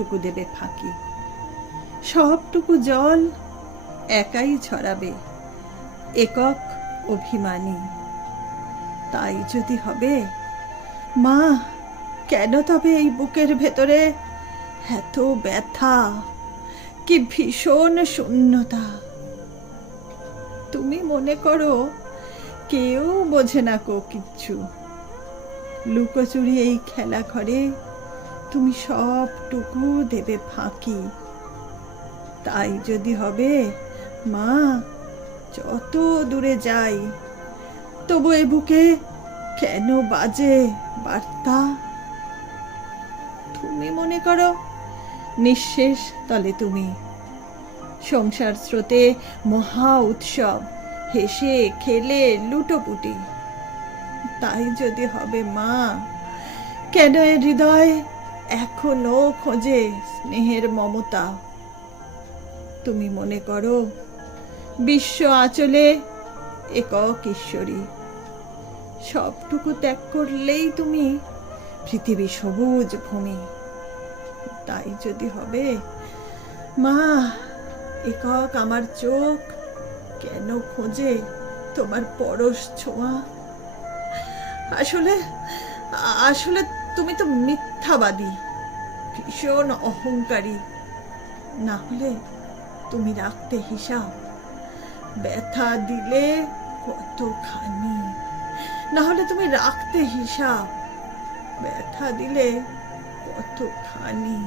সবটুকু দেবে ফাঁকি, সবটুকু জল একাই ছড়াবে, একক অভিমানী। তাই যদি হবে মা, কেন তবে এই বুকের ভেতরে এত ব্যথা, কি ভীষণ শূন্যতা? তুমি মনে করো কেউ বোঝে না কো কিচ্ছু। লুকোচুরি এই খেলা ঘরে তুমি সবটুকু দেবে ফাঁকি। তাই যদি হবে মা, যত দূরে যাই তবু এ বুকে কেন বাজে বার্তা? তুমি মনে করো নিঃশেষ তলে তুমি, সংসার স্রোতে মহা উৎসব, হেসে খেলে লুটোপুটি। তাই যদি হবে মা, কেন এ হৃদয় এখনো খোঁজে স্নেহের মমতা? তুমি মনে করো বিশ্ব আঁচলে একক ঈশ্বরী, সবটুকু ত্যাগ করলেই তুমি পৃথিবী সবুজ ভূমি। তাই যদি হবে মা, একক আমার চোখ কেন খোঁজে তোমার পরশ ছোঁয়া? আসলে আসলে তুমি তো মিথ্যাবাদী, ভীষণ অহংকারী। না হলে তুমি রাখতে হিসাব, ব্যথা দিলে কতখানি। না হলে তুমি রাখতে হিসাব, ব্যথা দিলে কতখানি।